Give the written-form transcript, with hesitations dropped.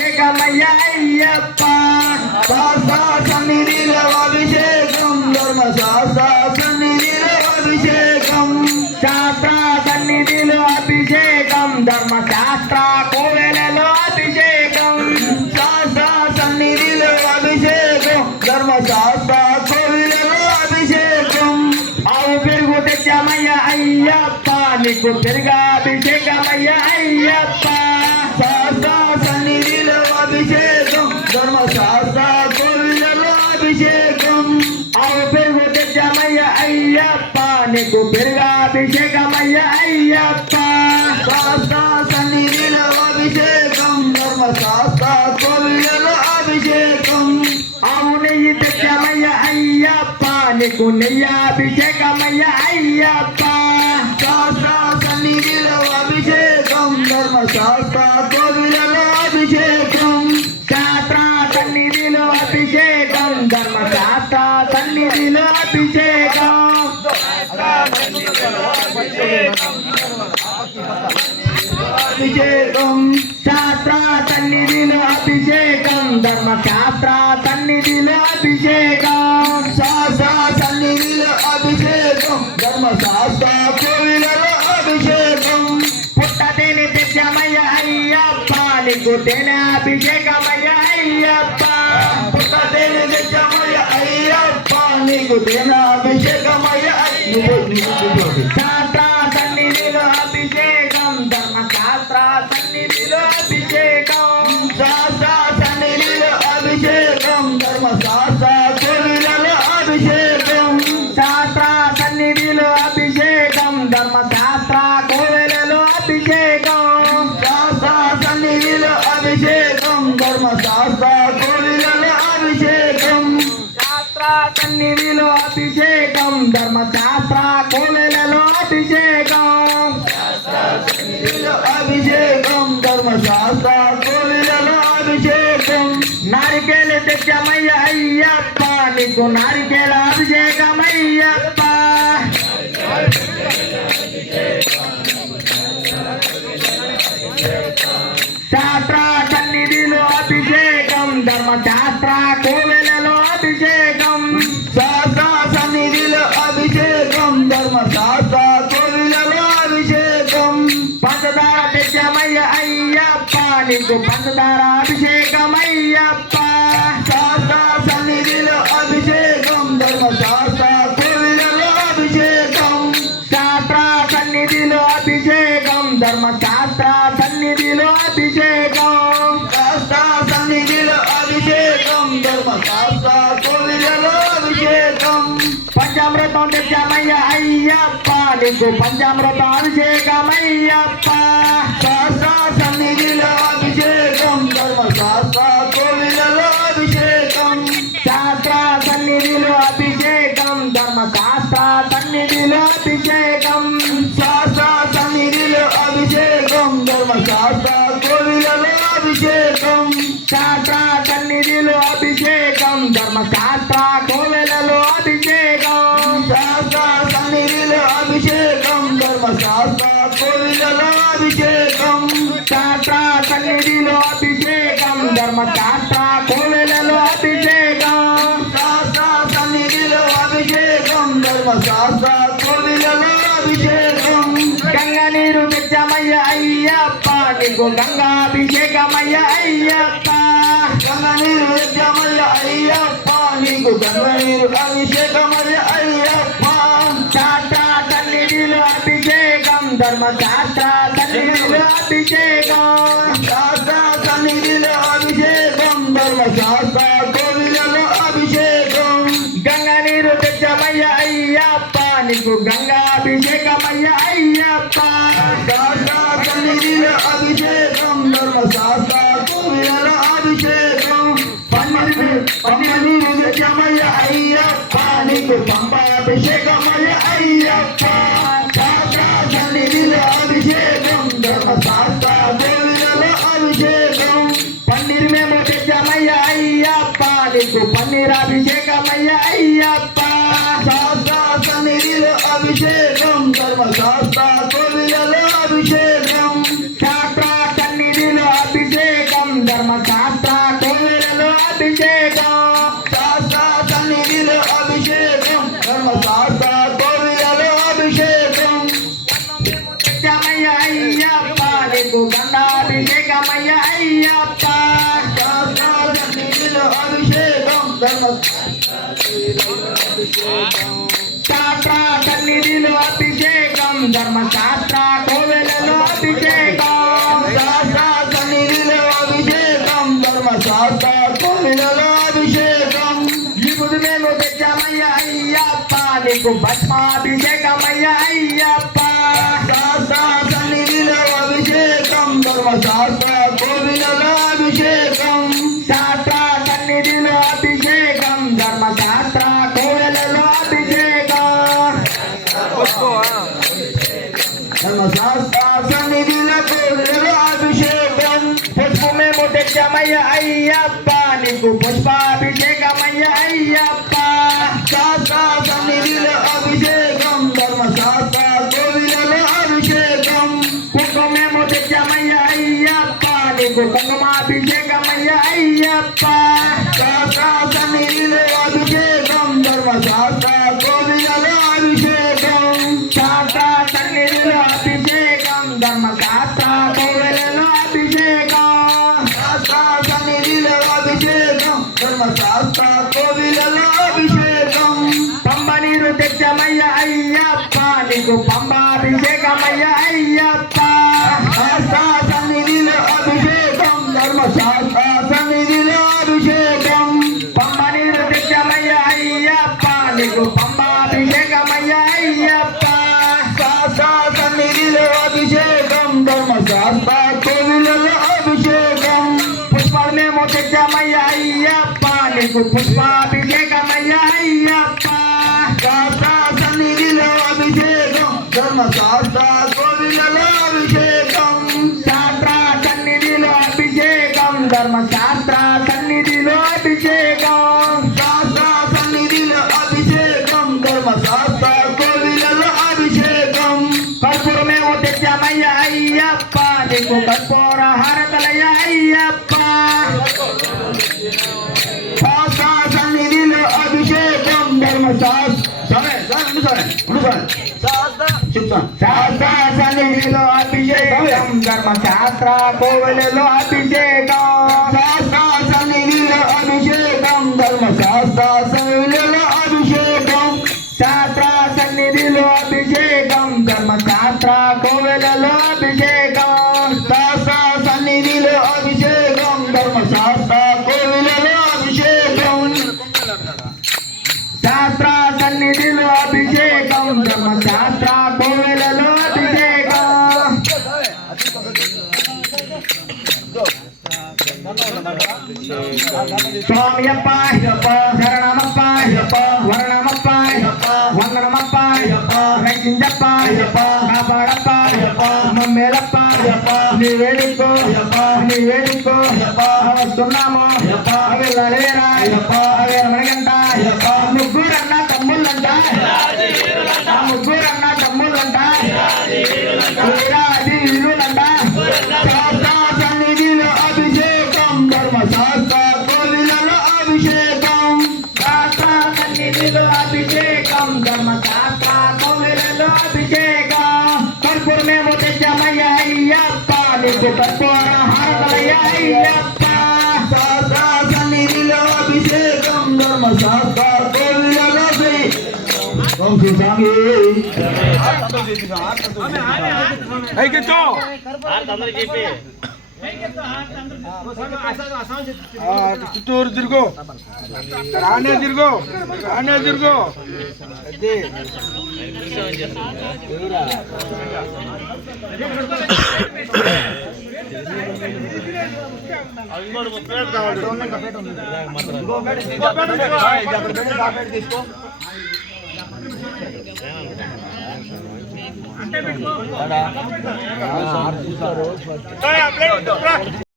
అభిషేకమయ్య అయ్యప్ప శాస్త్ర సన్నిధిలో అభిషేకం ధర్మశాస్త్ర సన్నిధిలో అభిషేకం శాస్త్ర సన్నిధిలో అభిషేకం ధర్మశాస్త్ర కోవెలలో అభిషేకం శాస్త్ర సన్నిధిలో అభిషేకం ధర్మశాస్త్ర కోవెలలో అభిషేకం ఆవు పెరుగు తెచ్చామయ్య అయ్యప్ప నీకు పెరుగాభిషేకమయ్య అయ్యప్ప శాస్త్ర సన్నిధిలో అభిషేకం ధర్మశాస్త్ర కోవెలలో అభిషేకం ఆవు పెరుగు తెచ్చామయ్య అయ్యప్ప నీకు పెరుగాభిషేకమయ్య అయ్యప్ప శాస్త్ర సన్నిధిలో అభిషేకం ధర్మశాస్త్ర కోవెలలో అభిషేకం ఆవు నెయ్యి తెచ్చామయ్య అయ్యప్ప నీకు నెయ్యాభిషేకమయ్య అయ్యప్ప శాస్త్ర సన్నిధిలో అభిషేకం ధర్మశాస్త్ర కోవెలలో అభిషేకం శాస్త్ర సన్నిధిలో అభిషేకం ధర్మశాస్త్ర సన్నిధిలో అభిషేకం అభిషేకం శాస్త్ర సన్నిధిలో అభిషేకం ధర్మశాస్త్ర సన్నిధిలో అభిషేకం శాస్త్ర సన్నిధిలో అభిషేకం ధర్మశాస్త్ర కోవెలలో అభిషేకం పుట్టతేని తెచ్చామయ్య అయ్యప్ప నీకు తేనె అభిషేకమయ్య అయ్యప్ప పుట్టతేని తెచ్చామయ్య అయ్యప్ప నీకు తేనె అభిషేకమయ్య శాస్త్ర సన్నిధిలో అభిషేకం ధర్మశాస్త్ర సన్నిధిలో అభిషేకం శాస్త్ర సన్నిధిలో అభిషేకం ధర్మశాస్త్ర కోవెలలో అభిషేకం శాస్త్ర సన్నిధిలో అభిషేకం ధర్మశాస్త్ర కోవెలలో అభిషేకం శాస్త్ర సన్నిధిలో అభిషేకం ధర్మశాస్త్ర కోవెలలో అభిషేకం శాస్త్ర సన్నిధిలో అభిషేకం ధర్మశాస్త్ర కోవెలలో అభిషేకం అభిషేకం ధర్మశాస్త్ర కోవెలలో అభిషేకం నారికేల తెచ్చమయ్య అయ్యప్ప నీకు నారికేల అభిషేకమయ్యప్ప శాస్త్ర సన్నిధిలో అభిషేకం ధర్మశాస్త్ర కోవెలలో అభిషేకం శాస్త్ర సన్నిధిలో అభిషేకం ధర్మశాస్త్ర కోవెలలో అభిషేకం పంచదార తెచ్చమయ్య అయ్యప్ప నీకు పంచదార అభిషేకమయ్యప్ప శాస్త్ర సన్నిధిలో అభిషేకం ధర్మశాస్త్ర కోవెలలో అభిషేకం శాస్త్ర సన్నిధిలో అభిషేకం ధర్మశాస్త్ర సన్నిధిలో అభిషేకం శాస్త్ర సన్నిధిలో అభిషేకం ధర్మశాస్త్ర కోవెలలో అభిషేకం పంచామృతం తెచ్చామయ్య అయ్యప్ప నీకు పంచామృతం అభిషేకమయ్యప్ప శాస్త్ర సన్నిధిలో అభిషేకం ధర్మశాస్త్ర కోవెలలో అభిషేకం శాస్త్ర సన్నిధిలో అభిషేకం ధర్మశాస్త్ర సన్నిధిలో అభిషేకం శాస్త్ర సన్నిధిలో అభిషేకం ధర్మశాస్త్ర కోవెలలో అభిషేకం శాస్త్ర సన్నిధిలో అభిషేకం ధర్మశాస్త్ర కోవెలలో అభిషేకం శాస్త్ర సన్నిధిలో అభిషేకం ధర్మశాస్త్ర కోవెలలో అభిషేకం శాస్త్ర సన్నిధిలో అభిషేకం ధర్మశాస్త్ర కోవెలలో అభిషేకం శాస్త్ర సన్నిధిలో అభిషేకం ధర్మశాస్త్ర కోవెలలో అభిషేకం గంగా నీరు తెచ్చామయ్య అయ్యప్ప నీకు గంగాభిషేకమయ్య అయ్యప్ప గంగా నీరు తెచ్చామయ్య అయ్యప్ప నీకు గంగా నీరు అభిషేకమయ్య అయ్యప్ప శాస్త్ర సన్నిధిలో అభిషేకం ధర్మశాస్త్ర సన్నిధిలో అభిషేకం శాస్త్ర సన్నిధిలో అభిషేకం ధర్మశాస్త్ర కోవెలలో అభిషేకం గంగా నీరు తెచ్చమయ్య అయ్యప్ప నీకు గంగాభిషేకమయ్య అయ్యప్ప శాస్త్ర సన్నిధిలో అభిషేకం ధర్మశాస్త్ర కోవెలలో అభిషేకం పన్నీరు తెచ్చమయ్య అయ్యప్ప నీకు పంపాభిషేకమయ్య అయ్యప్ప శాస్త్ర సన్నిధిలో అభిషేకం ధర్మశాస్త్ర కోవెలలో అభిషేకం పన్నీరు మేము తెచ్చామయ్య అయ్యప్ప నీకు పన్నీరాభిషేకమయ్య అయ్యప్ప శాస్త్ర సన్నిధిలో అభిషేకం ధర్మశాస్త్ర కోవెలలో అభిషేకం శాస్త్ర సన్నిధిలో అభిషేకం ధర్మశాస్త్ర అభిషేకం శాస్త్ర సన్నిధిలో అభిషేకం ధర్మశాస్త్ర కోవిలలో అభిషేకం అయ్యప్ప నీకు గండాభిషేకమయ్య అయ్యప్ప శాస్త్ర సన్నిధిలో అభిషేకం శాస్త్ర సన్నిధిలో అభిషేకం ధర్మశాస్త్ర కోవెలలో అభిషేకం శాస్త్ర సన్నిధిలో అభిషేకం ధర్మశాస్త్ర కోవెలలో అభిషేకం ఇప్పుడు మేము తెచ్చామయ్య అయ్యప్ప నీకు భస్మాభిషేకమయ్య అయ్యప్ప శాస్త్ర సన్నిధిలో అభిషేకం ధర్మశాస్త్ర కోవెలలో అభిషేకం శాస్త్ర సన్నిధిలో అభిషేకం ధర్మశాస్త్ర కోవెలలో అభిషేకం ధర్మశాస్త్ర సన్నిధిలో కోవెలలో అభిషేకం పుష్పు మేము తెచ్చామయ్య అయ్యప్ప నీకు పుష్పాభిషేకమయ్య అయ్యప్ప శాస్త్ర సన్నిధిలో అభిషేకం ధర్మశాస్త్ర కోవెలలో అభిషేకం కుంకుమ మేము తెచ్చామయ్య అయ్యప్ప నీకు కుంకుమాభిషేకమయ్య అయ్యప్ప శాస్త్ర సన్నిధిలో అభిషేకం ధర్మశాస్త్ర కోవెలలో అభిషేకం శాస్త్ర సన్నిధిలో అభిషేకం ధర్మశాస్త్ర కోవెలలో అభిషేకం శాస్త్ర సన్నిధిలో అభిషేకం ధర్మశాస్త్ర కోవెలలో అభిషేకం పంబ నీరు తెచ్చమయ్య అయ్యప్ప నీకు పంబాభిషేకమయ్య అయ్యప్ప శాస్త్ర సన్నిధిలో అభిషేకం ధర్మశాస్త్ర సన్నిధిలో అభిషేకం పంబ నీరు తెచ్చమయ్య అయ్యప్ప నీకు పంబాభిషేకమయ్య అయ్యప్ప శాస్త్ర సన్నిధిలో అభిషేకం ధర్మశాస్త్ర కోవిలలో అభిషేకం పుష్పాలు మేము తెచ్చామయ్య అయ్యప్ప నీకు పుష్పాభిషేకమయ్య అయ్యప్ప శాస్త్ర సన్నిధిలో అభిషేకం ధర్మశాస్త్ర కోవిలలో అభిషేకం శాస్త్ర సన్నిధిలో అభిషేకం ధర్మశాస్త్ర సన్నిధిలో అభిషేకం శాస్త్ర సన్నిధిలో అభిషేకం ధర్మశాస్త్ర కోవిలలో అభిషేకం కర్పూరం మేము తెచ్చామయ్య అయ్యప్ప నీకు కర్పూర హారతలయ్య అయ్యప్ప శాస్త్ర సన్నిధిలో అభిషేకం ధర్మశాస్త్ర శాస్త్ర సన్నిధిలో అభిషేకం ధర్మశాస్త్ర కోవెలలో అభిషేకం శాస్త్ర సన్నిధిలో అభిషేకం ధర్మశాస్త్ర కోవెలలో అభిషేకం శాస్త్ర సన్నిధిలో అభిషేకం ధర్మశాస్త్ర కోవెలలో అభిషేకం శాస్త్ర సన్నిధిలో అభిషేకం ధర్మశాస్త్ర కోవెలలో అభిషేకం శాస్త్ర సన్నిధిలో అభిషేకం ధర్మశాస్త్ర కోవెలలో అభిషేకం స్వామియప్ప శరణమప్ప వరణమప్ప వందనమప్ప రక్షించప్ప కాపాడప్ప మమ్మేలప్ప నీ వేడుకో వస్తున్నాము వెళ్ళలేరా అవేర మనగంట ముగ్గురన్న తమ్ముళ్ళంట అది వీరులంట శాస్త్ర సన్నిధిలో అభిషేకం ధర్మశాస్త్ర కోవిలలో అభిషేకం శాస్త్ర సన్నిధిలో అభిషేకం ధర్మశాస్త్ర కోవిలలో అభిషేకం కర్పూరం మేము తెచ్చామయ్య అయ్యప్ప నీకు కర్పూర హారతలయ్య అయ్యప్ప శాస్త్ర సన్నిధిలో అభిషేకం ధర్మశాస్త్ర కోవిలలో చుట్టూరు తిరుగు రానే తిరుగు తీసుకో అంటే